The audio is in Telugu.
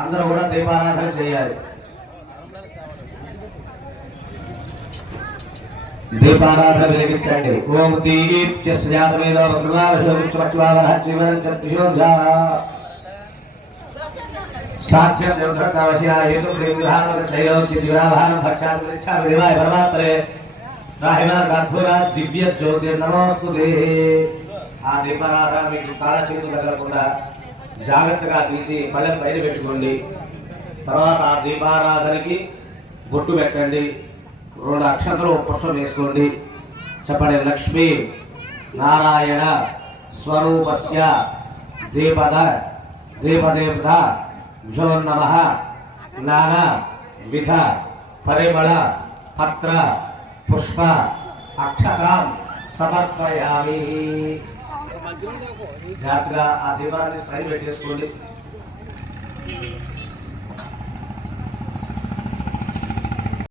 అందరూ కూడా దీపారాధన చేయాలి. దీపారాధన వెలిగించండి. ఓం దీప్త్యస్యాత్మేదో సాక్ష్యం పరమాత్రే దివ్య జ్యోతిర్నమోస్తుతే. ఆ దీపారాధన మీకు కాళ్ళ చేతులు తగలకుండా జాగ్రత్తగా తీసి పల్లెం పైన పెట్టుకోండి. తర్వాత ఆ దీపారాధనకి బొట్టు పెట్టండి. 2 అక్షంతలు పుష్పం వేసుకోండి. చెప్పండి. లక్ష్మీ నారాయణ స్వరూపస్య దీపదేవత జోన్నమః నానా విధ పరిమళ పత్ర పుష్ప అక్షతాం సమర్పయామి. జాగ్రత్తగా ఆ దీపాన్ని పైన పెట్టేసుకోండి.